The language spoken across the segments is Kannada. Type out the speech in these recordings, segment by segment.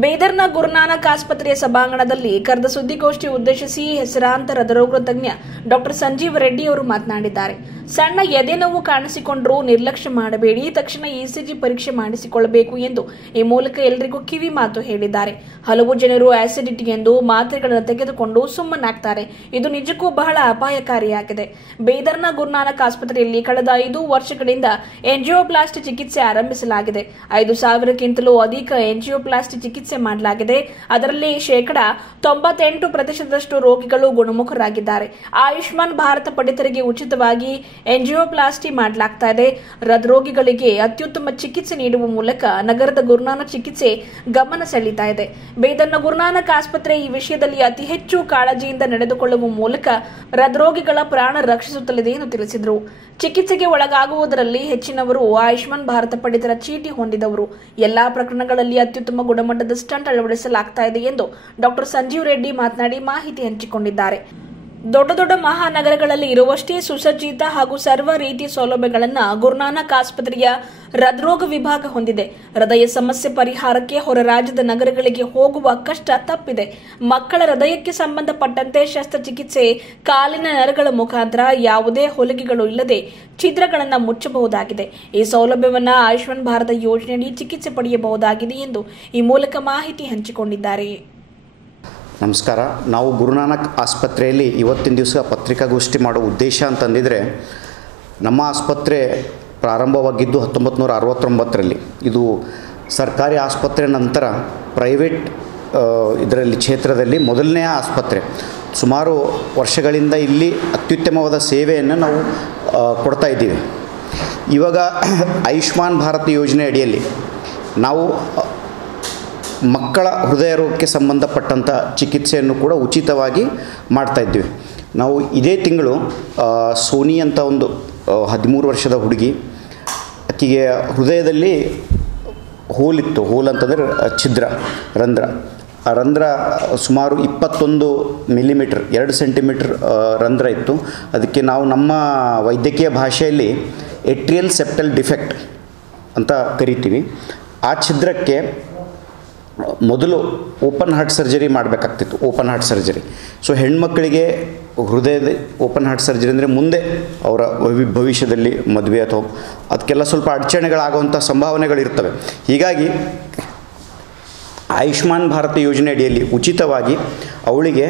ಬೀದರ್ನ ಗುರುನಾನಕ್ ಆಸ್ಪತ್ರೆಯ ಸಭಾಂಗಣದಲ್ಲಿ ಕರೆದ ಸುದ್ದಿಗೋಷ್ಠಿ ಉದ್ದೇಶಿಸಿ ಹೆಸರಾಂತ ಹೃದಯರೋಗ ತಜ್ಞ ಡಾಕ್ಟರ್ ಸಂಜೀವ್ ರೆಡ್ಡಿ ಅವರು ಮಾತನಾಡಿದ್ದಾರೆ. ಸಣ್ಣ ಎದೆ ನೋವು ಕಾಣಿಸಿಕೊಂಡರೂ ನಿರ್ಲಕ್ಷ್ಯ ಮಾಡಬೇಡಿ, ತಕ್ಷಣ ಇಸಿಜಿ ಪರೀಕ್ಷೆ ಮಾಡಿಸಿಕೊಳ್ಳಬೇಕು ಎಂದು ಈ ಮೂಲಕ ಎಲ್ಲರಿಗೂ ಕಿವಿ ಮಾತು ಹೇಳಿದ್ದಾರೆ. ಹಲವು ಜನರು ಆಸಿಡಿಟಿ ಎಂದು ಮಾತ್ರೆಗಳನ್ನು ತೆಗೆದುಕೊಂಡು ಸುಮ್ಮನಾಗ್ತಾರೆ. ಇದು ನಿಜಕ್ಕೂ ಬಹಳ ಅಪಾಯಕಾರಿಯಾಗಿದೆ. ಬೀದರ್ನ ಗುರುನಾನಕ್ ಆಸ್ಪತ್ರೆಯಲ್ಲಿ ಕಳೆದ 5 ವರ್ಷಗಳಿಂದ ಎಂಜಿಯೋಪ್ಲಾಸ್ಟಿ ಚಿಕಿತ್ಸೆ ಆರಂಭಿಸಲಾಗಿದೆ. 5,000ಕ್ಕಿಂತಲೂ ಅಧಿಕ ಎಂಜಿಯೋಪ್ಲಾಸ್ಟಿ ಚಿಕಿತ್ಸೆ ಮಾಡಲಾಗಿದೆ. ಅದರಲ್ಲಿ 98% ರೋಗಿಗಳು ಗುಣಮುಖರಾಗಿದ್ದಾರೆ. ಆಯುಷ್ಮಾನ್ ಭಾರತ ಪಡಿತರಿಗೆ ಉಚಿತವಾಗಿ ಎಂಜಿಯೋಪ್ಲಾಸ್ಟಿ ಮಾಡಲಾಗ್ತಾ ಇದೆ. ಹೃದ್ರೋಗಿಗಳಿಗೆ ಅತ್ಯುತ್ತಮ ಚಿಕಿತ್ಸೆ ನೀಡುವ ಮೂಲಕ ನಗರದ ಗುರುನಾನಕ್ ಚಿಕಿತ್ಸೆ ಗಮನ ಸೆಳೀತಾ ಇದೆ. ಬೀದರ್ನ ಗುರುನಾನಕ್ ಆಸ್ಪತ್ರೆ ಈ ವಿಷಯದಲ್ಲಿ ಅತಿ ಹೆಚ್ಚು ಕಾಳಜಿಯಿಂದ ನಡೆದುಕೊಳ್ಳುವ ಮೂಲಕ ಹೃದ್ರೋಗಿಗಳ ಪ್ರಾಣ ರಕ್ಷಿಸುತ್ತಲಿದೆ ಎಂದು ತಿಳಿಸಿದರು. ಚಿಕಿತ್ಸೆಗೆ ಒಳಗಾಗುವುದರಲ್ಲಿ ಹೆಚ್ಚಿನವರು ಆಯುಷ್ಮಾನ್ ಭಾರತ ಪಡಿತರ ಚೀಟಿ ಹೊಂದಿದವರು. ಎಲ್ಲಾ ಪ್ರಕರಣಗಳಲ್ಲಿ ಅತ್ಯುತ್ತಮ ಗುಣಮಟ್ಟದ ಸ್ಟಂಟ್ ಅಳವಡಿಸಲಾಗ್ತಾ ಇದೆ ಎಂದು ಡಾಕ್ಟರ್ ಸಂಜೀವ್ ರೆಡ್ಡಿ ಮಾತನಾಡಿ ಮಾಹಿತಿ ಹಂಚಿಕೊಂಡಿದ್ದಾರೆ. ದೊಡ್ಡ ದೊಡ್ಡ ಮಹಾನಗರಗಳಲ್ಲಿ ಇರುವಷ್ಟೇ ಸುಸಜ್ಜಿತ ಹಾಗೂ ಸರ್ವ ರೀತಿಯ ಸೌಲಭ್ಯಗಳನ್ನು ಗುರುನಾನಕ್ ಆಸ್ಪತ್ರೆಯ ಹೃದ್ರೋಗ ವಿಭಾಗ ಹೊಂದಿದೆ. ಹೃದಯ ಸಮಸ್ಯೆ ಪರಿಹಾರಕ್ಕೆ ಹೊರ ರಾಜ್ಯದ ನಗರಗಳಿಗೆ ಹೋಗುವ ಕಷ್ಟ ತಪ್ಪಿದೆ. ಮಕ್ಕಳ ಹೃದಯಕ್ಕೆ ಸಂಬಂಧಪಟ್ಟಂತೆ ಶಸ್ತ್ರಚಿಕಿತ್ಸೆ ಕಾಲಿನ ನರಗಳ ಮುಖಾಂತರ ಯಾವುದೇ ಹೊಲಿಗೆಗಳು ಇಲ್ಲದೆ ಛಿದ್ರಗಳನ್ನು ಮುಚ್ಚಬಹುದಾಗಿದೆ. ಈ ಸೌಲಭ್ಯವನ್ನು ಆಯುಷ್ಮಾನ್ ಭಾರತ ಯೋಜನೆಯಡಿ ಚಿಕಿತ್ಸೆ ಪಡೆಯಬಹುದಾಗಿದೆ ಎಂದು ಈ ಮೂಲಕ ಮಾಹಿತಿ ಹಂಚಿಕೊಂಡಿದ್ದಾರೆ. ನಮಸ್ಕಾರ. ನಾವು ಗುರುನಾನಕ್ ಆಸ್ಪತ್ರೆಯಲ್ಲಿ ಇವತ್ತಿನ ದಿವಸ ಪತ್ರಿಕಾಗೋಷ್ಠಿ ಮಾಡೋ ಉದ್ದೇಶ ಅಂತಂದಿದ್ರೆ, ನಮ್ಮ ಆಸ್ಪತ್ರೆ ಪ್ರಾರಂಭವಾಗಿದ್ದು 1969ರಲ್ಲಿ. ಇದು ಸರ್ಕಾರಿ ಆಸ್ಪತ್ರೆ ನಂತರ ಪ್ರೈವೇಟ್ ಇದರಲ್ಲಿ ಕ್ಷೇತ್ರದಲ್ಲಿ ಮೊದಲನೆಯ ಆಸ್ಪತ್ರೆ. ಸುಮಾರು ವರ್ಷಗಳಿಂದ ಇಲ್ಲಿ ಅತ್ಯುತ್ತಮವಾದ ಸೇವೆಯನ್ನು ನಾವು ಕೊಡ್ತಾ ಇದ್ದೀವಿ. ಇವಾಗ ಆಯುಷ್ಮಾನ್ ಭಾರತ ಯೋಜನೆ ಅಡಿಯಲ್ಲಿ ನಾವು ಮಕ್ಕಳ ಹೃದಯ ರೋಗಕ್ಕೆ ಸಂಬಂಧಪಟ್ಟಂಥ ಚಿಕಿತ್ಸೆಯನ್ನು ಕೂಡ ಉಚಿತವಾಗಿ ಮಾಡ್ತಾಯಿದ್ವಿ. ನಾವು ಇದೇ ತಿಂಗಳು ಸೋನಿ ಅಂತ ಒಂದು 13 ವರ್ಷದ ಹುಡುಗಿ, ಆಕೆಗೆ ಹೃದಯದಲ್ಲಿ ಹೋಲಿತ್ತು. ಹೋಲ್ ಅಂತಂದರೆ ಛಿದ್ರ, ರಂಧ್ರ. ಆ ರಂಧ್ರ ಸುಮಾರು 21 ಮಿಲಿಮೀಟರ್ 2 ಸೆಂಟಿಮೀಟರ್ ರಂಧ್ರ ಇತ್ತು. ಅದಕ್ಕೆ ನಾವು ನಮ್ಮ ವೈದ್ಯಕೀಯ ಭಾಷೆಯಲ್ಲಿ ಎಟ್ರಿಯಲ್ ಸೆಪ್ಟಲ್ ಡಿಫೆಕ್ಟ್ ಅಂತ ಕರಿತೀವಿ. ಆ ಛಿದ್ರಕ್ಕೆ ಮೊದಲು ಓಪನ್ ಹಾರ್ಟ್ ಸರ್ಜರಿ ಮಾಡಬೇಕಾಗ್ತಿತ್ತು. Open heart surgery. ಸೊ ಹೆಣ್ಮಕ್ಕಳಿಗೆ ಹೃದಯದ ಓಪನ್ ಹಾರ್ಟ್ ಸರ್ಜರಿ ಅಂದರೆ ಮುಂದೆ ಅವರ ಭವಿಷ್ಯದಲ್ಲಿ ಮದುವೆ ಅಥವಾ ಅದಕ್ಕೆಲ್ಲ ಸ್ವಲ್ಪ ಅಡಚಣೆಗಳಾಗುವಂಥ ಸಂಭಾವನೆಗಳಿರ್ತವೆ. ಹೀಗಾಗಿ ಆಯುಷ್ಮಾನ್ ಭಾರತ ಯೋಜನೆ ಅಡಿಯಲ್ಲಿ ಉಚಿತವಾಗಿ ಅವಳಿಗೆ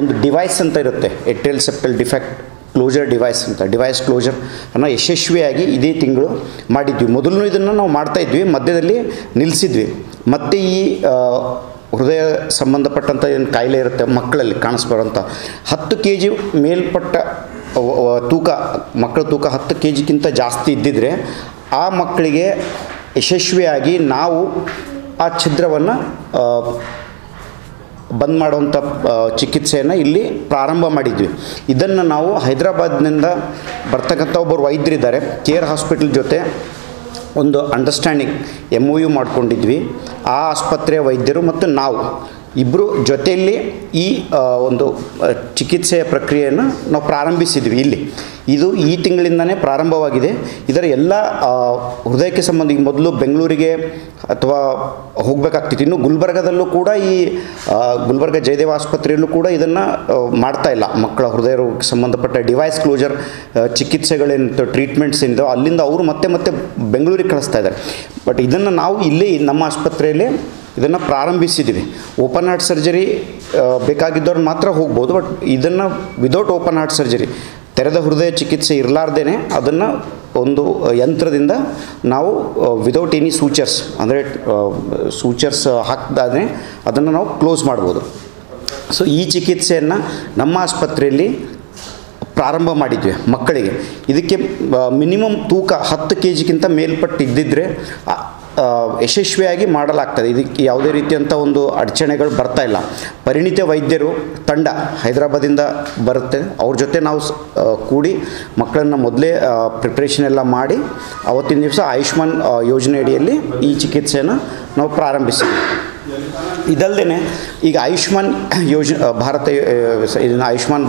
ಒಂದು ಡಿವೈಸ್ ಅಂತ ಇರುತ್ತೆ, ಎಟ್ರಿಯಲ್ ಸೆಪ್ಟಲ್ ಡಿಫೆಕ್ಟ್ ಕ್ಲೋಜರ್ ಡಿವೈಸ್ ಅಂತ, ಡಿವೈಸ್ ಕ್ಲೋಜರ್ ಅನ್ನು ಯಶಸ್ವಿಯಾಗಿ ಇದೇ ತಿಂಗಳು ಮಾಡಿದ್ವಿ. ಮೊದಲು ಇದನ್ನು ನಾವು ಮಾಡ್ತಾಯಿದ್ವಿ, ಮಧ್ಯದಲ್ಲಿ ನಿಲ್ಲಿಸಿದ್ವಿ. ಮತ್ತು ಈ ಹೃದಯ ಸಂಬಂಧಪಟ್ಟಂಥ ಏನು ಕಾಯಿಲೆ ಇರುತ್ತೆ ಮಕ್ಕಳಲ್ಲಿ ಕಾಣಿಸ್ಬರೋಂಥ 10 kg ಮೇಲ್ಪಟ್ಟ ತೂಕ, ಮಕ್ಕಳ ತೂಕ 10 kgಕ್ಕಿಂತ ಜಾಸ್ತಿ ಇದ್ದಿದ್ದರೆ ಆ ಮಕ್ಕಳಿಗೆ ಯಶಸ್ವಿಯಾಗಿ ನಾವು ಆ ಛಿದ್ರವನ್ನು ಬಂದ್ ಮಾಡುವಂಥ ಚಿಕಿತ್ಸೆಯನ್ನು ಇಲ್ಲಿ ಪ್ರಾರಂಭ ಮಾಡಿದ್ವಿ. ಇದನ್ನು ನಾವು ಹೈದರಾಬಾದ್ನಿಂದ ಬರ್ತಕ್ಕಂಥ ಒಬ್ಬರು ವೈದ್ಯರಿದ್ದಾರೆ, ಕೇರ್ ಹಾಸ್ಪಿಟಲ್ ಜೊತೆ ಒಂದು ಅಂಡರ್ಸ್ಟ್ಯಾಂಡಿಂಗ್ MOU ಮಾಡ್ಕೊಂಡಿದ್ವಿ. ಆ ಆಸ್ಪತ್ರೆಯ ವೈದ್ಯರು ಮತ್ತು ನಾವು ಇಬ್ಬರು ಜೊತೆಯಲ್ಲಿ ಈ ಒಂದು ಚಿಕಿತ್ಸೆಯ ಪ್ರಕ್ರಿಯೆಯನ್ನು ನಾವು ಪ್ರಾರಂಭಿಸಿದ್ವಿ ಇಲ್ಲಿ. ಇದು ಈ ತಿಂಗಳಿಂದನೇ ಪ್ರಾರಂಭವಾಗಿದೆ. ಇದರ ಎಲ್ಲ ಹೃದಯಕ್ಕೆ ಸಂಬಂಧ ಈಗ ಮೊದಲು ಬೆಂಗಳೂರಿಗೆ ಅಥವಾ ಹೋಗಬೇಕಾಗ್ತಿತ್ತು. ಇನ್ನು ಗುಲ್ಬರ್ಗದಲ್ಲೂ ಕೂಡ ಈ ಗುಲ್ಬರ್ಗ ಜಯದೇವ ಆಸ್ಪತ್ರೆಯಲ್ಲೂ ಕೂಡ ಇದನ್ನು ಮಾಡ್ತಾ ಇಲ್ಲ. ಮಕ್ಕಳ ಹೃದಯ ರೋಗಕ್ಕೆ ಸಂಬಂಧಪಟ್ಟ ಡಿವೈಸ್ ಕ್ಲೋಜರ್ ಚಿಕಿತ್ಸೆಗಳೇನಿತ್ತು, ಟ್ರೀಟ್ಮೆಂಟ್ಸ್ ಏನಿದೆ ಅಲ್ಲಿಂದ ಅವರು ಮತ್ತೆ ಬೆಂಗಳೂರಿಗೆ ಕಳಿಸ್ತಾ ಇದ್ದಾರೆ. ಬಟ್ ಇದನ್ನು ನಾವು ಇಲ್ಲೇ ನಮ್ಮ ಆಸ್ಪತ್ರೆಯಲ್ಲೇ ಇದನ್ನು ಪ್ರಾರಂಭಿಸಿದ್ದೀವಿ. ಓಪನ್ ಹಾರ್ಟ್ ಸರ್ಜರಿ ಬೇಕಾಗಿದ್ದವ್ರು ಮಾತ್ರ ಹೋಗ್ಬೋದು. ಬಟ್ ಇದನ್ನು ವಿದೌಟ್ ಓಪನ್ ಹಾರ್ಟ್ ಸರ್ಜರಿ, ತೆರೆದ ಹೃದಯ ಚಿಕಿತ್ಸೆ ಇರಲಾರ್ದೇ ಅದನ್ನು ಒಂದು ಯಂತ್ರದಿಂದ ನಾವು ವಿದೌಟ್ ಎನಿ ಸೂಚರ್ಸ್ ಅಂದರೆ ಸೂಚರ್ಸ್ ಹಾಕಿದಾದ್ರೆ ಅದನ್ನು ನಾವು ಕ್ಲೋಸ್ ಮಾಡ್ಬೋದು. ಸೊ ಈ ಚಿಕಿತ್ಸೆಯನ್ನು ನಮ್ಮ ಆಸ್ಪತ್ರೆಯಲ್ಲಿ ಪ್ರಾರಂಭ ಮಾಡಿದ್ವಿ ಮಕ್ಕಳಿಗೆ. ಇದಕ್ಕೆ ಮಿನಿಮಮ್ ತೂಕ 10 kgಕ್ಕಿಂತ ಮೇಲ್ಪಟ್ಟು ಇದ್ದಿದ್ದರೆ ಯಶಸ್ವಿಯಾಗಿ ಮಾಡಲಾಗ್ತದೆ. ಇದಕ್ಕೆ ಯಾವುದೇ ರೀತಿಯಂಥ ಒಂದು ಅಡಚಣೆಗಳು ಬರ್ತಾ ಇಲ್ಲ. ಪರಿಣಿತ ವೈದ್ಯರು ತಂಡ ಹೈದರಾಬಾದಿಂದ ಬರುತ್ತೆ. ಅವ್ರ ಜೊತೆ ನಾವು ಕೂಡಿ ಮಕ್ಕಳನ್ನು ಮೊದಲೇ ಪ್ರಿಪ್ರೇಷನ್ ಎಲ್ಲ ಮಾಡಿ ಅವತ್ತಿನ ದಿವಸ ಆಯುಷ್ಮಾನ್ ಯೋಜನೆ ಅಡಿಯಲ್ಲಿ ಈ ಚಿಕಿತ್ಸೆಯನ್ನು ನಾವು ಪ್ರಾರಂಭಿಸಿದ್ವಿ. ಇದಲ್ಲದೆ ಈಗ ಆಯುಷ್ಮಾನ್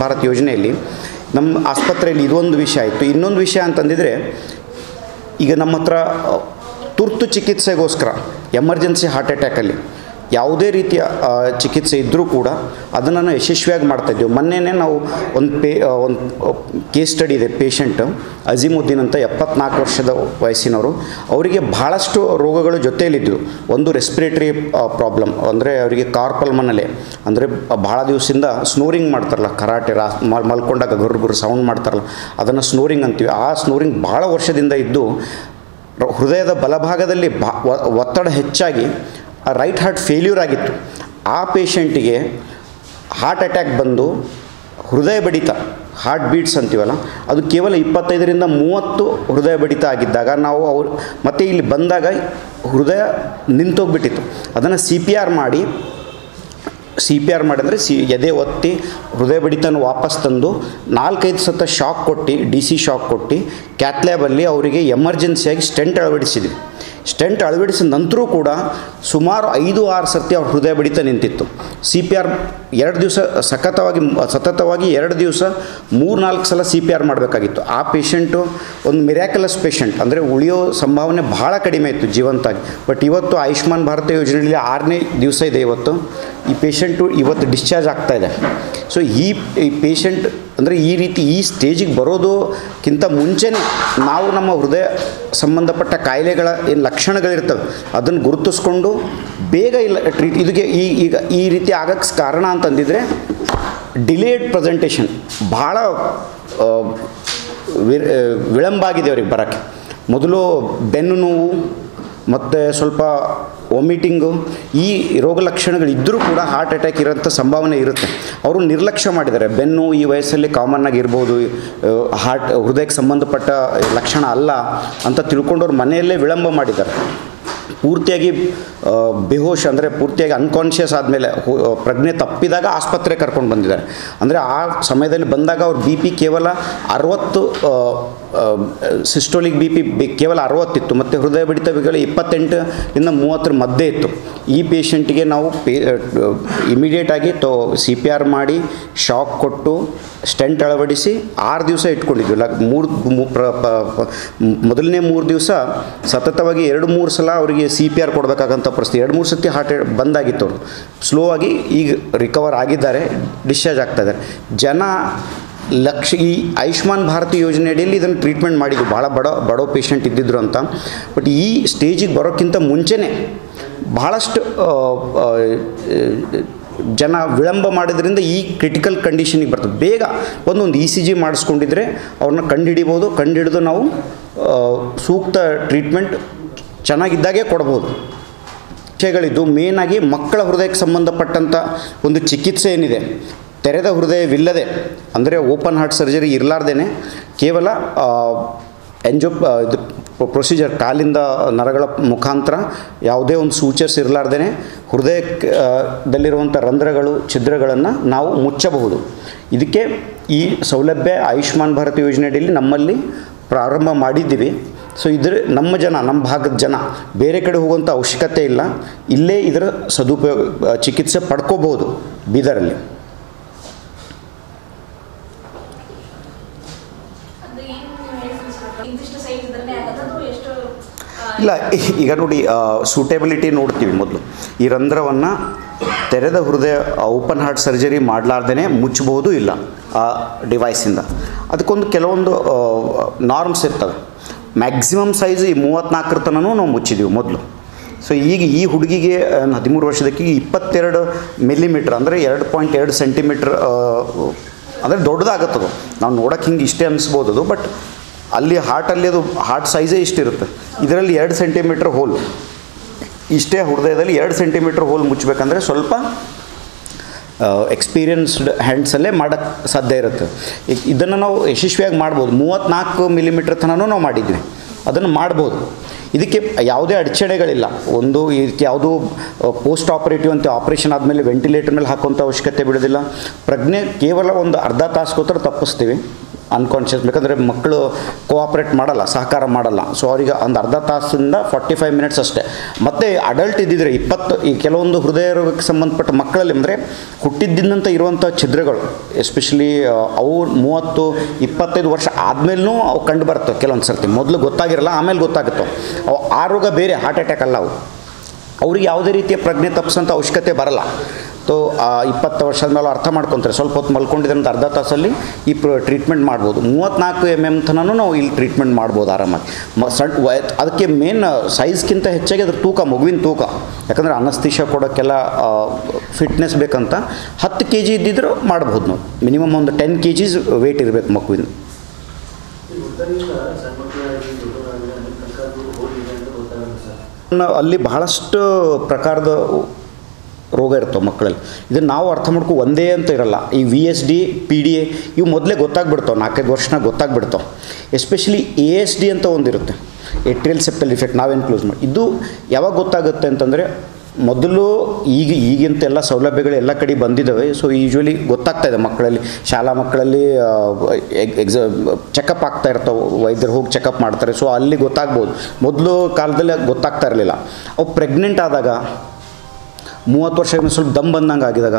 ಭಾರತ ಯೋಜನೆಯಲ್ಲಿ ನಮ್ಮ ಆಸ್ಪತ್ರೆಯಲ್ಲಿ ಇದೊಂದು ವಿಷಯ ಆಯಿತು. ಇನ್ನೊಂದು ವಿಷಯ ಅಂತಂದಿದ್ರೆ, ಈಗ ನಮ್ಮ ಹತ್ರ ತುರ್ತು ಚಿಕಿತ್ಸೆಗೋಸ್ಕರ ಎಮರ್ಜೆನ್ಸಿ ಹಾರ್ಟ್ ಅಟ್ಯಾಕಲ್ಲಿ ಯಾವುದೇ ರೀತಿಯ ಚಿಕಿತ್ಸೆ ಇದ್ದರೂ ಕೂಡ ಅದನ್ನು ನಾವು ಯಶಸ್ವಿಯಾಗಿ ಮಾಡ್ತಾಯಿದ್ದೀವಿ. ಮೊನ್ನೆನೇ ನಾವು ಒಂದು ಕೇಸ್ ಸ್ಟಡಿ ಇದೆ. ಪೇಷಂಟ್ ಅಜೀಮುದ್ದೀನ್ ಅಂತ 74 ವರ್ಷದ ವಯಸ್ಸಿನವರು. ಅವರಿಗೆ ಭಾಳಷ್ಟು ರೋಗಗಳು ಜೊತೆಯಲ್ಲಿದ್ದವು. ಒಂದು ರೆಸ್ಪಿರೇಟರಿ ಪ್ರಾಬ್ಲಮ್, ಅಂದರೆ ಅವರಿಗೆ ಕಾರ್ಪಲ್ಮನಲ್ಲೇ, ಅಂದರೆ ಭಾಳ ದಿವಸದಿಂದ ಸ್ನೋರಿಂಗ್ ಮಾಡ್ತಾರಲ್ಲ, ಕರಾಟೆ ಮಲ್ಕೊಂಡಾಗ ಗುರು ಸೌಂಡ್ ಮಾಡ್ತಾರಲ್ಲ, ಅದನ್ನು ಸ್ನೋರಿಂಗ್ ಅಂತೀವಿ. ಆ ಸ್ನೋರಿಂಗ್ ಭಾಳ ವರ್ಷದಿಂದ ಇದ್ದು ಹೃದಯದ ಬಲಭಾಗದಲ್ಲಿ ಒತ್ತಡ ಹೆಚ್ಚಾಗಿ ರೈಟ್ ಹಾರ್ಟ್ ಫೇಲ್ಯೂರ್ ಆಗಿತ್ತು. ಆ ಪೇಷಂಟಿಗೆ ಹಾರ್ಟ್ ಅಟ್ಯಾಕ್ ಬಂದು ಹೃದಯ ಬಡಿತ, ಹಾರ್ಟ್ ಬೀಟ್ಸ್ ಅಂತೀವಲ್ಲ, ಅದು ಕೇವಲ 25ರಿಂದ 30 ಹೃದಯ ಬಡಿತ ಆಗಿದ್ದಾಗ ನಾವು ಮತ್ತೆ ಇಲ್ಲಿ ಬಂದಾಗ ಹೃದಯ ನಿಂತೋಗ್ಬಿಟ್ಟಿತ್ತು. ಅದನ್ನು CPR ಮಾಡಿ ಅಂದರೆ ಎದೆ ಒತ್ತಿ ಹೃದಯ ಬಡಿತನ ವಾಪಸ್ ತಂದು 4-5 ಸತ ಶಾಕ್ ಕೊಟ್ಟು, DC ಶಾಕ್ ಕೊಟ್ಟು ಕ್ಯಾಥ್ಲ್ಯಾಬಲ್ಲಿ ಅವರಿಗೆ ಎಮರ್ಜೆನ್ಸಿಯಾಗಿ ಸ್ಟೆಂಟ್ ಅಳವಡಿಸಿದ್ವಿ. ಸ್ಟೆಂಟ್ ಅಳವಡಿಸಿದ ನಂತರ ಕೂಡ ಸುಮಾರು 5-6 ಸರ್ತಿ ಅವ್ರ ಹೃದಯ ಬಡಿತ ನಿಂತಿತ್ತು. CPR 2 ದಿವಸ ಸತತವಾಗಿ 2 ದಿವಸ 3-4 ಸಲ CPR ಮಾಡಬೇಕಾಗಿತ್ತು. ಆ ಪೇಷಂಟು ಒಂದು ಮಿರಾಕಲಸ್ ಪೇಷಂಟ್, ಅಂದರೆ ಉಳಿಯೋ ಸಂಭಾವನೆ ಭಾಳ ಕಡಿಮೆ ಇತ್ತು ಜೀವಂತಾಗಿ. ಬಟ್ ಇವತ್ತು ಆಯುಷ್ಮಾನ್ ಭಾರತ ಯೋಜನೆಯಲ್ಲಿ 6ನೇ ದಿವಸ ಇದೆ. ಈ ಪೇಷಂಟು ಇವತ್ತು ಡಿಸ್ಚಾರ್ಜ್ ಆಗ್ತಾಯಿದೆ. ಸೊ ಈ ಪೇಷಂಟ್ ಅಂದರೆ ಈ ಸ್ಟೇಜಿಗೆ ಬರೋದಕ್ಕಿಂತ ಮುಂಚೆನೇ ನಾವು ನಮ್ಮ ಹೃದಯ ಸಂಬಂಧಪಟ್ಟ ಕಾಯಿಲೆಗಳ ಏನು ಲಕ್ಷಣಗಳಿರ್ತವೆ ಅದನ್ನು ಗುರುತಿಸ್ಕೊಂಡು ಬೇಗ ಇದಕ್ಕೆ ಈಗ ಈ ರೀತಿ ಆಗಕ್ಕೆ ಕಾರಣ ಅಂತಂದಿದ್ರೆ ಡಿಲೇಡ್ ಪ್ರೆಸೆಂಟೇಷನ್, ಭಾಳ ವಿಳಂಬ ಆಗಿದೆ ಅವ್ರಿಗೆ ಬರೋಕ್ಕೆ. ಮೊದಲು ಬೆನ್ನು ನೋವು ಮತ್ತು ಸ್ವಲ್ಪ ವಾಮಿಟಿಂಗು, ಈ ರೋಗ ಲಕ್ಷಣಗಳಿದ್ದರೂ ಕೂಡ ಹಾರ್ಟ್ ಅಟ್ಯಾಕ್ ಇರೋಂಥ ಸಂಭಾವನೆ ಇರುತ್ತೆ. ಅವರು ನಿರ್ಲಕ್ಷ್ಯ ಮಾಡಿದ್ದಾರೆ. ಬೆನ್ನು ಈ ವಯಸ್ಸಲ್ಲಿ ಕಾಮನ್ ಆಗಿರ್ಬೋದು, ಹೃದಯಕ್ಕೆ ಸಂಬಂಧಪಟ್ಟ ಲಕ್ಷಣ ಅಲ್ಲ ಅಂತ ತಿಳ್ಕೊಂಡವ್ರು ಮನೆಯಲ್ಲೇ ವಿಳಂಬ ಮಾಡಿದ್ದಾರೆ. ಪೂರ್ತಿಯಾಗಿ ಬೆಹೋಶ್, ಅಂದರೆ ಪೂರ್ತಿಯಾಗಿ ಅನ್ಕಾನ್ಷಿಯಸ್ ಆದಮೇಲೆ ಪ್ರಜ್ಞೆ ತಪ್ಪಿದಾಗ ಆಸ್ಪತ್ರೆಗೆ ಕರ್ಕೊಂಡು ಬಂದಿದ್ದಾರೆ. ಅಂದರೆ ಆ ಸಮಯದಲ್ಲಿ ಬಂದಾಗ ಅವ್ರ BP ಕೇವಲ 60, ಸಿಸ್ಟೋಲಿಕ್ BP ಕೇವಲ 60 ಇತ್ತು, ಮತ್ತು ಹೃದಯ ಬಡಿತಗಳು 28ರಿಂದ 30 ಮಧ್ಯೆ ಇತ್ತು. ಈ ಪೇಷಂಟಿಗೆ ನಾವು ಇಮಿಡಿಯೇಟಾಗಿ CPR ಮಾಡಿ ಶಾಕ್ ಕೊಟ್ಟು ಸ್ಟೆಂಟ್ ಅಳವಡಿಸಿ 6 ದಿವಸ ಇಟ್ಕೊಂಡಿದ್ವಿ. ಮೊದಲನೇ 3 ದಿವಸ ಸತತವಾಗಿ 2-3 ಸಲ ಅವರಿಗೆ CPR ಕೊಡಬೇಕಾಗಂಥ ಪರಿಸ್ಥಿತಿ. 2-3 ಸತಿ ಹಾರ್ಟ್ ಬಂದಾಗಿತ್ತು. ಅವರು ಸ್ಲೋ ಆಗಿ ಈಗ ರಿಕವರ್ ಆಗಿದ್ದಾರೆ, ಡಿಸ್ಚಾರ್ಜ್ ಆಗ್ತಾಯಿದ್ದಾರೆ. ಈ ಆಯುಷ್ಮಾನ್ ಭಾರತ ಯೋಜನೆ ಅಡಿಯಲ್ಲಿ ಇದನ್ನು ಟ್ರೀಟ್ಮೆಂಟ್ ಮಾಡಿದ್ವಿ. ಭಾಳ ಬಡೋ ಪೇಷಂಟ್ ಇದ್ದಿದ್ರು ಅಂತ. ಬಟ್ ಈ ಸ್ಟೇಜಿಗೆ ಬರೋಕ್ಕಿಂತ ಮುಂಚೆನೇ ಭಾಳಷ್ಟು ಜನ ವಿಳಂಬ ಮಾಡೋದ್ರಿಂದ ಈ ಕ್ರಿಟಿಕಲ್ ಕಂಡೀಷನಿಗೆ ಬರ್ತದೆ. ಬೇಗ ಒಂದು ECG ಮಾಡಿಸ್ಕೊಂಡಿದ್ರೆ ಅವ್ರನ್ನ ಕಂಡುಹಿಡಿಬೋದು. ಕಂಡುಹಿಡಿದು ನಾವು ಸೂಕ್ತ ಟ್ರೀಟ್ಮೆಂಟ್ ಚೆನ್ನಾಗಿದ್ದಾಗೆ ಕೊಡ್ಬೋದು. ವಿಷಯಗಳಿದ್ದು ಮೇನಾಗಿ ಮಕ್ಕಳ ಹೃದಯಕ್ಕೆ ಸಂಬಂಧಪಟ್ಟಂಥ ಒಂದು ಚಿಕಿತ್ಸೆ ಏನಿದೆ, ತೆರೆದ ಹೃದಯವಿಲ್ಲದೆ, ಅಂದರೆ ಓಪನ್ ಹಾರ್ಟ್ ಸರ್ಜರಿ ಇರಲಾರ್ದೇ ಕೇವಲ ಇದು ಪ್ರೊಸೀಜರ್, ಕಾಲಿಂದ ನರಗಳ ಮುಖಾಂತರ ಯಾವುದೇ ಒಂದು ಸೂಚರ್ಸ್ ಇರಲಾರ್ದೇ ಹೃದಯದಲ್ಲಿರುವಂಥ ರಂಧ್ರಗಳು, ಛಿದ್ರಗಳನ್ನು ನಾವು ಮುಚ್ಚಬಹುದು. ಇದಕ್ಕೆ ಈ ಸೌಲಭ್ಯ ಆಯುಷ್ಮಾನ್ ಭಾರತ ಯೋಜನೆಯಲ್ಲಿ ನಮ್ಮಲ್ಲಿ ಪ್ರಾರಂಭ ಮಾಡಿದ್ದೀವಿ. ಸೊ ನಮ್ಮ ಭಾಗದ ಜನ ಬೇರೆ ಕಡೆ ಹೋಗುವಂಥ ಅವಶ್ಯಕತೆ ಇಲ್ಲ. ಇಲ್ಲೇ ಇದರ ಸದುಪಯೋಗ ಚಿಕಿತ್ಸೆ ಪಡ್ಕೋಬಹುದು ಬೀದರಲ್ಲಿ. ಇಲ್ಲ, ಈಗ ನೋಡಿ, ಸೂಟೇಬಿಲಿಟಿ ನೋಡ್ತೀವಿ. ಮೊದಲು ಈ ರಂಧ್ರವನ್ನು ತೆರೆದ ಹೃದಯ ಓಪನ್ ಹಾರ್ಟ್ ಸರ್ಜರಿ ಮಾಡಲಾರ್ದೇ ಮುಚ್ಚಬಹುದು ಇಲ್ಲ ಆ ಡಿವೈಸಿಂದ. ಅದಕ್ಕೊಂದು ಕೆಲವೊಂದು ನಾರ್ಮ್ಸ್ ಇರ್ತವೆ. ಮ್ಯಾಕ್ಸಿಮಮ್ ಸೈಜ್ ಈ 34 ತನೂ ನಾವು ಮುಚ್ಚಿದ್ದೀವಿ ಮೊದಲು. ಸೊ ಈಗ ಈ ಹುಡುಗಿಗೆ 13 ವರ್ಷದಕ್ಕೆ 22 ಮಿಲಿಮೀಟ್ರ್, ಅಂದರೆ 2.2 ಸೆಂಟಿಮೀಟ್ರ್, ಅಂದರೆ ದೊಡ್ಡದಾಗುತ್ತದು. ನಾವು ನೋಡೋಕ್ಕೆ ಹಿಂಗೆ ಇಷ್ಟೇ ಅನಿಸ್ಬೋದು ಅದು. ಬಟ್ ಅಲ್ಲಿ ಹಾರ್ಟಲ್ಲಿ ಅದು ಹಾರ್ಟ್ ಸೈಜೇ ಇಷ್ಟಿರುತ್ತೆ. ಇದರಲ್ಲಿ 2 ಸೆಂಟಿಮೀಟ್ರ್ ಹೋಲ್, ಇಷ್ಟೇ ಹೃದಯದಲ್ಲಿ 2 ಸೆಂಟಿಮೀಟ್ರ್ ಹೋಲ್ ಮುಚ್ಚಬೇಕಂದ್ರೆ ಸ್ವಲ್ಪ ಎಕ್ಸ್ಪೀರಿಯನ್ಸ್ಡ್ ಹ್ಯಾಂಡ್ಸಲ್ಲೇ ಮಾಡೋಕ್ಕೆ ಸಾಧ್ಯ ಇರುತ್ತೆ. ಇದನ್ನು ನಾವು ಯಶಸ್ವಿಯಾಗಿ ಮಾಡ್ಬೋದು. 34 ಮಿಲಿಮೀಟ್ರ್ ತನೂ ನಾವು ಮಾಡಿದ್ವಿ, ಅದನ್ನು ಮಾಡ್ಬೋದು. ಇದಕ್ಕೆ ಯಾವುದೇ ಅಡಚಣೆಗಳಿಲ್ಲ. ಒಂದು ಇದಕ್ಕೆ ಯಾವುದೂ ಪೋಸ್ಟ್ ಆಪರೇಟಿವ್ ಅಂತ ಆಪ್ರೇಷನ್ ಆದಮೇಲೆ ವೆಂಟಿಲೇಟರ್ ಮೇಲೆ ಹಾಕುವಂಥ ಅವಶ್ಯಕತೆ ಬೀಳೋದಿಲ್ಲ. ಪ್ರಜ್ಞೆ ಕೇವಲ ಒಂದು ಅರ್ಧ ತಾಸುಗೋತ್ರ ತಪ್ಪಿಸ್ತೀವಿ ಅನ್ಕಾನ್ಷಿಯಸ್, ಬೇಕಂದರೆ ಮಕ್ಕಳು ಕೋಆಪ್ರೇಟ್ ಮಾಡಲ್ಲ, ಸಹಕಾರ ಮಾಡಲ್ಲ. ಸೊ ಅವರಿಗೆ ಒಂದು ಅರ್ಧ ತಾಸಿಂದ 45 ಮಿನಿಟ್ಸ್ ಅಷ್ಟೇ. ಮತ್ತು ಅಡಲ್ಟ್ ಇದ್ದಿದ್ರೆ 20, ಈ ಕೆಲವೊಂದು ಹೃದಯ ರೋಗಕ್ಕೆ ಸಂಬಂಧಪಟ್ಟ ಮಕ್ಕಳಲ್ಲಿ ಅಂದರೆ ಹುಟ್ಟಿದ್ದಂತ ಇರುವಂಥ ಛಿದ್ರಗಳು, ಎಸ್ಪೆಷಲಿ ಅವು 30-25 ವರ್ಷ ಆದಮೇಲೂ ಅವು ಕಂಡು ಬರ್ತವೆ ಕೆಲವೊಂದು ಸರ್ತಿ. ಮೊದಲು ಗೊತ್ತಾಗಿರಲ್ಲ, ಆಮೇಲೆ ಗೊತ್ತಾಗುತ್ತವೆ. ಅವು ಆ ರೋಗ ಬೇರೆ, ಹಾರ್ಟ್ ಅಟ್ಯಾಕ್ ಅಲ್ಲ ಅವು. ಅವ್ರಿಗೆ ಯಾವುದೇ ರೀತಿಯ ಪ್ರಜ್ಞೆ ತಪ್ಪಿಸೋಂಥ ಅವಶ್ಯಕತೆ ಬರಲ್ಲ. 20 ವರ್ಷದ ಮೇಲೆ ಅರ್ಥ ಮಾಡ್ಕೊತಾರೆ, ಸ್ವಲ್ಪ ಹೊತ್ತು ಮಲ್ಕೊಂಡಿದ್ರೆ ಒಂದು ಅರ್ಧ ತಾಸಲ್ಲಿ ಈ ಟ್ರೀಟ್ಮೆಂಟ್ ಮಾಡ್ಬೋದು. 34 mm ತನೂ ನಾವು ಇಲ್ಲಿ ಟ್ರೀಟ್ಮೆಂಟ್ ಮಾಡ್ಬೋದು ಆರಾಮಾಗಿ. ಅದಕ್ಕೆ ಮೇನ್ ಸೈಜ್ಗಿಂತ ಹೆಚ್ಚಾಗಿ ಅದ್ರ ತೂಕ, ಮಗುವಿನ ತೂಕ, ಯಾಕಂದರೆ ಅನಸ್ತೀಶ ಕೊಡೋಕ್ಕೆಲ್ಲ ಫಿಟ್ನೆಸ್ ಬೇಕಂತ 10 kg ಇದ್ದಿದ್ರು ಮಾಡ್ಬೋದು ನಾವು. ಮಿನಿಮಮ್ ಒಂದು 10 kg ವೆಯ್ಟ್ ಇರಬೇಕು ಮಗುವಿನ. ಅಲ್ಲಿ ಬಹಳಷ್ಟು ಪ್ರಕಾರದ ರೋಗ ಇರ್ತವೆ ಮಕ್ಕಳಲ್ಲಿ. ಇದನ್ನು ನಾವು ಅರ್ಥ ಮಾಡ್ಕೊ ಒಂದೇ ಅಂತ ಇರಲ್ಲ. ಈ VSD, PDA ಇವು ಮೊದಲೇ ಗೊತ್ತಾಗ್ಬಿಡ್ತಾವೆ, 4-5 ವರ್ಷನಾಗ ಗೊತ್ತಾಗ್ಬಿಡ್ತಾವೆ. ಎಸ್ಪೆಷಲಿ ASD ಅಂತ ಒಂದಿರುತ್ತೆ, ಏಟ್ರಿಯಲ್ ಸೆಪ್ಟಲ್ ಡಿಫೆಕ್ಟ್, ನಾವೇನು ಕ್ಲೋಸ್ ಮಾಡಿ. ಇದು ಯಾವಾಗ ಗೊತ್ತಾಗುತ್ತೆ ಅಂತಂದರೆ ಮೊದಲು ಈಗಿಂತ ಎಲ್ಲ ಸೌಲಭ್ಯಗಳು ಎಲ್ಲ ಕಡೆ ಬಂದಿದ್ದಾವೆ. ಸೊ ಯೂಶ್ವಲಿ ಗೊತ್ತಾಗ್ತಾ ಇದೆ ಮಕ್ಕಳಲ್ಲಿ, ಶಾಲಾ ಮಕ್ಕಳಲ್ಲಿ ಚೆಕಪ್ ಆಗ್ತಾ ಇರ್ತಾವೆ, ವೈದ್ಯರು ಹೋಗಿ ಚೆಕಪ್ ಮಾಡ್ತಾರೆ. ಸೊ ಅಲ್ಲಿ ಗೊತ್ತಾಗ್ಬೋದು. ಮೊದಲು ಕಾಲದಲ್ಲಿ ಗೊತ್ತಾಗ್ತಾ ಇರಲಿಲ್ಲ. ಅವು ಪ್ರೆಗ್ನೆಂಟ್ ಆದಾಗ 30 ವರ್ಷ ಸ್ವಲ್ಪ ದಮ್ ಬಂದಂಗೆ ಆಗಿದಾಗ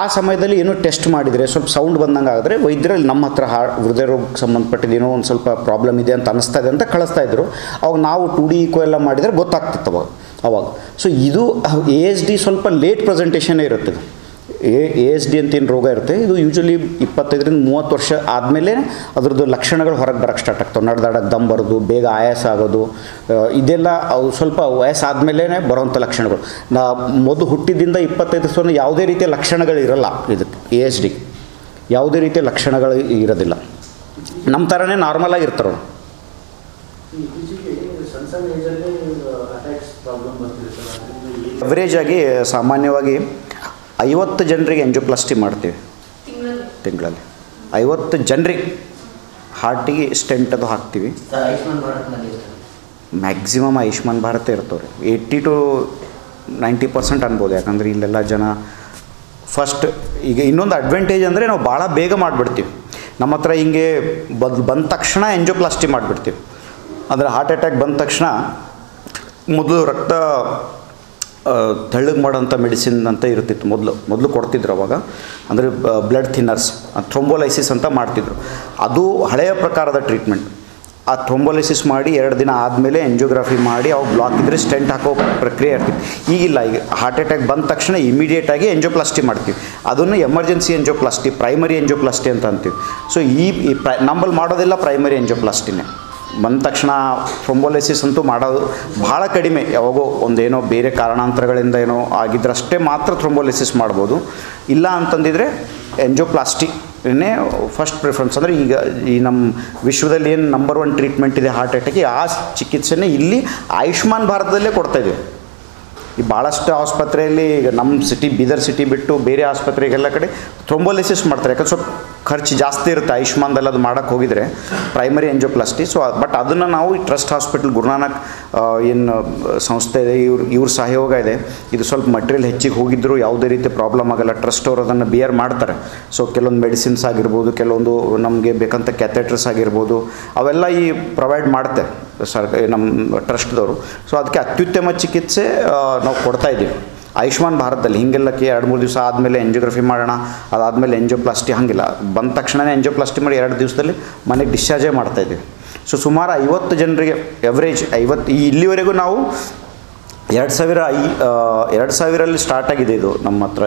ಆ ಸಮಯದಲ್ಲಿ ಏನೋ ಟೆಸ್ಟ್ ಮಾಡಿದರೆ ಸ್ವಲ್ಪ ಸೌಂಡ್ ಬಂದಂಗೆ ಆಗಿದ್ರೆ ವೈದ್ಯರಲ್ಲಿ ನಮ್ಮ ಹತ್ರ ಹೃದಯ ರೋಗಕ್ಕೆ ಸಂಬಂಧಪಟ್ಟಿದ್ದು ಏನೋ ಒಂದು ಸ್ವಲ್ಪ ಪ್ರಾಬ್ಲಮ್ ಇದೆ ಅಂತ ಅನ್ನಿಸ್ತಾ ಇದೆ ಅಂತ ಕಳಿಸ್ತಾ ಇದ್ರು. ಅವಾಗ ನಾವು 2D ಈಕೋ ಎಲ್ಲ ಮಾಡಿದರೆ ಗೊತ್ತಾಗ್ತಿತ್ತು ಅವಾಗ. ಸೊ ಇದು ASD ಸ್ವಲ್ಪ ಲೇಟ್ ಪ್ರೆಸೆಂಟೇಷನ್ನೇ ಇರುತ್ತೆ. ASD ಅಂತ ಏನು ರೋಗ ಇರುತ್ತೆ, ಇದು ಯೂಶ್ವಲಿ 25-30 ವರ್ಷ ಆದಮೇಲೆ ಅದರದ್ದು ಲಕ್ಷಣಗಳು ಹೊರಗೆ ಬರೋಕ್ಕೆ ಸ್ಟಾರ್ಟ್ ಆಗ್ತವೆ. ನಡೆದಾಡಕ್ಕೆ ದಮ್ ಬರೋದು, ಬೇಗ ಆಯಾಸ ಆಗೋದು, ಇದೆಲ್ಲ ಅವು ಸ್ವಲ್ಪ ವಯಸ್ಸಾದಮೇಲೆ ಬರೋವಂಥ ಲಕ್ಷಣಗಳು. ಮೊದಲು ಹುಟ್ಟಿದಿಂದ 25 ವರ್ಷ ಯಾವುದೇ ರೀತಿಯ ಲಕ್ಷಣಗಳು ಇರಲ್ಲ ಇದಕ್ಕೆ. ASD ಯಾವುದೇ ರೀತಿಯ ಲಕ್ಷಣಗಳು ಇರೋದಿಲ್ಲ, ನಮ್ಮ ಥರನೇ ನಾರ್ಮಲಾಗಿ ಇರ್ತಾರೆ. ಅವರೇಜ್ ಆಗಿ ಸಾಮಾನ್ಯವಾಗಿ 50 ಜನರಿಗೆ ಎಂಜಿಯೋಪ್ಲಾಸ್ಟಿ ಮಾಡ್ತೀವಿ ತಿಂಗಳಲ್ಲಿ. 50 ಜನರಿಗೆ ಹಾರ್ಟಿಗೆ ಸ್ಟೆಂಟ್ ಅದು ಹಾಕ್ತೀವಿ. ಮ್ಯಾಕ್ಸಿಮಮ್ ಆಯುಷ್ಮಾನ್ ಭಾರತ ಇರ್ತವ್ರಿ. 80-90% ಅನ್ಬೋದು. ಯಾಕಂದರೆ ಇಲ್ಲೆಲ್ಲ ಜನ ಫಸ್ಟ್ ಈಗ ಇನ್ನೊಂದು ಅಡ್ವಾಂಟೇಜ್ ಅಂದರೆ ನಾವು ಭಾಳ ಬೇಗ ಮಾಡಿಬಿಡ್ತೀವಿ. ನಮ್ಮ ಹತ್ರ ಹಿಂಗೆ ಬಂದ ತಕ್ಷಣ ಎಂಜಿಯೋಪ್ಲಾಸ್ಟಿ ಮಾಡಿಬಿಡ್ತೀವಿ. ಅಂದರೆ ಹಾರ್ಟ್ ಅಟ್ಯಾಕ್ ಬಂದ ತಕ್ಷಣ ಮೊದಲು ರಕ್ತ ತೆಳ್ಳಗೆ ಮಾಡೋಂಥ ಮೆಡಿಸಿನ್ ಅಂತ ಇರ್ತಿತ್ತು. ಮೊದಲು ಕೊಡ್ತಿದ್ರು ಅವಾಗ, ಅಂದರೆ ಬ್ಲಡ್ ಥಿನ್ನರ್ಸ್, ಥ್ರೊಂಬೋಲೈಸಿಸ್ ಅಂತ ಮಾಡ್ತಿದ್ರು. ಅದು ಹಳೆಯ ಪ್ರಕಾರದ ಟ್ರೀಟ್ಮೆಂಟ್. ಆ ಥ್ರೊಂಬೋಲೈಸಿಸ್ ಮಾಡಿ 2 ದಿನ ಆದಮೇಲೆ ಎಂಜಿಯೋಗ್ರಫಿ ಮಾಡಿ ಅವು ಬ್ಲಾಕ್ ಇದ್ದರೆ ಸ್ಟೆಂಟ್ ಹಾಕೋ ಪ್ರಕ್ರಿಯೆ ಇರ್ತಿತ್ತು. ಈಗಿಲ್ಲ. ಈಗ ಹಾರ್ಟ್ ಅಟ್ಯಾಕ್ ಬಂದ ತಕ್ಷಣ ಇಮಿಡಿಯೇಟಾಗಿ ಎಂಜಿಯೋಪ್ಲಾಸ್ಟಿ ಮಾಡ್ತೀವಿ. ಅದನ್ನು ಎಮರ್ಜೆನ್ಸಿ ಎಂಜಿಯೋಪ್ಲಾಸ್ಟಿ, ಪ್ರೈಮರಿ ಎಂಜಿಯೋಪ್ಲಾಸ್ಟಿ ಅಂತ ಅಂತೀವಿ. ಸೊ ನಮ್ಮಲ್ಲಿ ಮಾಡೋದೆಲ್ಲ ಪ್ರೈಮರಿ ಎಂಜಿಯೋಪ್ಲಾಸ್ಟಿನೇ. ಬಂದ ತಕ್ಷಣ ಥ್ರೊಂಬೋಲೈಸಿಸ್ ಅಂತೂ ಮಾಡೋದು ಭಾಳ ಕಡಿಮೆ. ಯಾವಾಗೋ ಒಂದೇನೋ ಬೇರೆ ಕಾರಣಾಂತರಗಳಿಂದ ಏನೋ ಆಗಿದ್ರಷ್ಟೇ ಮಾತ್ರ ಥ್ರೊಂಬೋಲೈಸಿಸ್ ಮಾಡ್ಬೋದು. ಇಲ್ಲ ಅಂತಂದಿದ್ರೆ ಎಂಜಿಯೋಪ್ಲಾಸ್ಟಿನೇ ಫಸ್ಟ್ ಪ್ರಿಫರೆನ್ಸ್. ಅಂದರೆ ಈಗ ಈ ನಮ್ಮ ವಿಶ್ವದಲ್ಲಿ ಏನು ನಂಬರ್ 1 ಟ್ರೀಟ್ಮೆಂಟ್ ಇದೆ ಹಾರ್ಟ್ ಅಟ್ಯಾಕಿಗೆ, ಆ ಚಿಕಿತ್ಸೆನೇ ಇಲ್ಲಿ ಆಯುಷ್ಮಾನ್ ಭಾರತದಲ್ಲೇ ಕೊಡ್ತಾಯಿದ್ದೀವಿ. ಈ ಭಾಳಷ್ಟು ಆಸ್ಪತ್ರೆಯಲ್ಲಿ ಈಗ ನಮ್ಮ ಬೀದರ್ ಸಿಟಿ ಬಿಟ್ಟು ಬೇರೆ ಆಸ್ಪತ್ರೆಗೆಲ್ಲ ಕಡೆ ಥ್ರೊಂಬೋಲೈಸಿಸ್ ಮಾಡ್ತಾರೆ. ಯಾಕಂದ್ರೆ ಸ್ವಲ್ಪ ಖರ್ಚು ಜಾಸ್ತಿ ಇರುತ್ತೆ ಆಯುಷ್ಮಾನ್ದಲ್ಲಿ ಅದು ಮಾಡೋಕ್ಕೆ ಹೋಗಿದರೆ ಪ್ರೈಮರಿ ಎಂಜಿಯೋಪ್ಲಾಸ್ಟಿ. ಸೊ ಬಟ್ ಅದನ್ನು ನಾವು ಈ ಟ್ರಸ್ಟ್ ಹಾಸ್ಪಿಟಲ್ ಗುರುನಾನಕ್ ಏನು ಸಂಸ್ಥೆ ಇದೆ, ಇವ್ರ ಸಹಯೋಗ ಇದೆ. ಇದು ಸ್ವಲ್ಪ ಮಟೀರಿಯಲ್ ಹೆಚ್ಚಿಗೆ ಹೋಗಿದ್ದರೂ ಯಾವುದೇ ರೀತಿ ಪ್ರಾಬ್ಲಮ್ ಆಗಲ್ಲ. ಟ್ರಸ್ಟ್ ಅವರು ಅದನ್ನು ಬಿಯರ್ ಮಾಡ್ತಾರೆ. ಸೊ ಕೆಲವೊಂದು ಮೆಡಿಸಿನ್ಸ್ ಆಗಿರ್ಬೋದು, ಕೆಲವೊಂದು ನಮಗೆ ಬೇಕಂತ ಕ್ಯಾಥೆಟರ್ಸ್ ಆಗಿರ್ಬೋದು, ಅವೆಲ್ಲ ಈ ಪ್ರೊವೈಡ್ ಮಾಡ್ತಾರೆ ನಮ್ಮ ಟ್ರಸ್ಟ್ದವರು. ಸೊ ಅದಕ್ಕೆ ಅತ್ಯುತ್ತಮ ಚಿಕಿತ್ಸೆ ನಾವು ಕೊಡ್ತಾಯಿದ್ದೀವಿ ಆಯುಷ್ಮಾನ್ ಭಾರತದಲ್ಲಿ. ಹೀಗೆಲ್ಲ 2-3 ದಿವಸ ಆದಮೇಲೆ ಎಂಜಿಯೋಗ್ರಫಿ ಮಾಡೋಣ, ಅದಾದಮೇಲೆ ಎಂಜಿಯೋಪ್ಲಾಸ್ಟಿ ಹಾಗಿಲ್ಲ. ಬಂದ ತಕ್ಷಣವೇ ಎಂಜಿಯೋಪ್ಲಾಸ್ಟಿ ಮಾಡಿ 2 ದಿವಸದಲ್ಲಿ ಮನೆಗೆ ಡಿಸ್ಚಾರ್ಜೇ ಮಾಡ್ತಾಯಿದ್ದೀವಿ. ಸೊ ಸುಮಾರು 50 ಜನರಿಗೆ ಎವ್ರೇಜ್ 50. ಇಲ್ಲಿವರೆಗೂ ನಾವು 2000 ಸ್ಟಾರ್ಟ್ ಆಗಿದೆ ಇದು ನಮ್ಮ ಹತ್ರ.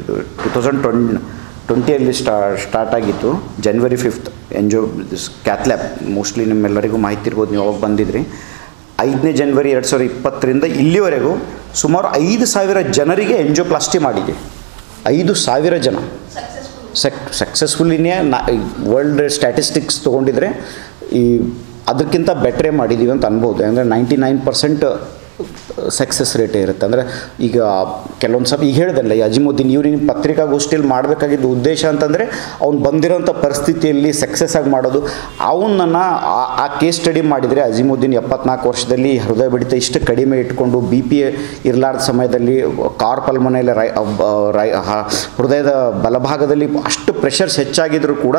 ಇದು 2020 ಸ್ಟಾರ್ಟ್ ಆಗಿತ್ತು. January 5th cath lab. Mostly ನಿಮ್ಮೆಲ್ಲರಿಗೂ ಮಾಹಿತಿ ಇರ್ಬೋದು, ನೀವು ಅವಾಗ ಬಂದಿದ್ರಿ. 5ನೇ ಜನವರಿ 2020ರಿಂದ ಇಲ್ಲಿವರೆಗೂ ಸುಮಾರು 5,000 ಜನರಿಗೆ ಎಂಜಿಯೋಪ್ಲಾಸ್ಟಿ ಮಾಡಿದೆ. 5,000 ಜನ ಸಕ್ಸಸ್ಫುಲ್ಲಿನೇ. ವರ್ಲ್ಡ್ ಸ್ಟ್ಯಾಟಿಸ್ಟಿಕ್ಸ್ ತೊಗೊಂಡಿದ್ರೆ ಅದಕ್ಕಿಂತ ಬೆಟ್ರೇ ಮಾಡಿದ್ದೀವಿ ಅಂತ ಅನ್ಬೋದು. ಅಂದರೆ 99% ಸಕ್ಸಸ್ ರೇಟೇ ಇರುತ್ತೆ. ಅಂದರೆ ಈಗ ಕೆಲವೊಂದು ಸಲ ಈಗ ಹೇಳ್ದಲ್ಲ, ಈ ಅಜಿಮುದ್ದೀನ್ ಇವ್ರಿಗೆ ಪತ್ರಿಕಾಗೋಷ್ಠಿಯಲ್ಲಿ ಮಾಡಬೇಕಾಗಿದ್ದ ಉದ್ದೇಶ ಅಂತಂದರೆ ಅವ್ನು ಬಂದಿರೋಂಥ ಪರಿಸ್ಥಿತಿಯಲ್ಲಿ ಸಕ್ಸಸ್ ಆಗಿ ಮಾಡೋದು. ಅವನನ್ನು ಆ ಕೇಸ್ ಸ್ಟಡಿ ಮಾಡಿದರೆ ಅಜಿಮುದ್ದೀನ್ 74 ವರ್ಷದಲ್ಲಿ ಹೃದಯ ಬಡಿತ ಇಷ್ಟು ಕಡಿಮೆ ಇಟ್ಕೊಂಡು BP ಇರಲಾರ್ದ ಸಮಯದಲ್ಲಿ ಕಾರ್ಪಲ್ ಮನೆಯಲ್ಲಿ ಹೃದಯದ ಬಲಭಾಗದಲ್ಲಿ ಅಷ್ಟು ಪ್ರೆಷರ್ಸ್ ಹೆಚ್ಚಾಗಿದ್ದರೂ ಕೂಡ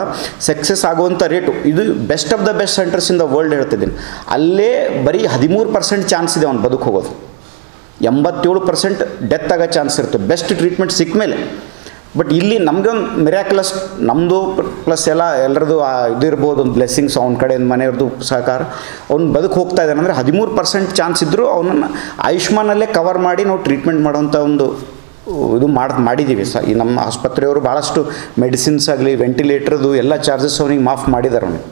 ಸಕ್ಸಸ್ ಆಗುವಂಥ ರೇಟು, ಇದು best of the best centres in the world ಹೇಳ್ತಿದ್ದೀನಿ. ಅಲ್ಲೇ ಬರೀ 13% ಚಾನ್ಸ್ ಇದೆ ಅವ್ನು ಹೋಗೋದು. 87% ಡೆತ್ ಆಗೋ ಚಾನ್ಸ್ ಇರುತ್ತೆ ಬೆಸ್ಟ್ ಟ್ರೀಟ್ಮೆಂಟ್ ಸಿಕ್ಕ ಮೇಲೆ. ಬಟ್ ಇಲ್ಲಿ ನಮಗೆ ಒಂದು ಮಿರಾಕ್ಯುಲಸ್ ನಮ್ಮದು ಪ್ಲಸ್ ಎಲ್ಲರದು ಇದು ಇರ್ಬೋದು, ಒಂದು ಬ್ಲೆಸ್ಸಿಂಗ್ಸ್ ಅವ್ನ ಕಡೆಯಿಂದ ಮನೆಯವ್ರದ್ದು ಸಹಕಾರ. ಅವ್ನು ಬದುಕು ಹೋಗ್ತಾ ಇದ್ದಾನೆ ಅಂದರೆ 13% ಚಾನ್ಸ್ ಇದ್ದರೂ ಅವನನ್ನು ಆಯುಷ್ಮಾನಲ್ಲೇ ಕವರ್ ಮಾಡಿ ನಾವು ಟ್ರೀಟ್ಮೆಂಟ್ ಮಾಡೋವಂಥ ಒಂದು ಇದು ಮಾಡಿದ್ದೀವಿ ಈ ನಮ್ಮ ಆಸ್ಪತ್ರೆಯವರು ಭಾಳಷ್ಟು ಮೆಡಿಸಿನ್ಸ್ ಆಗಲಿ ವೆಂಟಿಲೇಟ್ರದು ಎಲ್ಲ ಚಾರ್ಜಸ್ ಅವನಿಗೆ ಮಾಫ್ ಮಾಡಿದ್ದಾರೆ ಅವನಿಗೆ.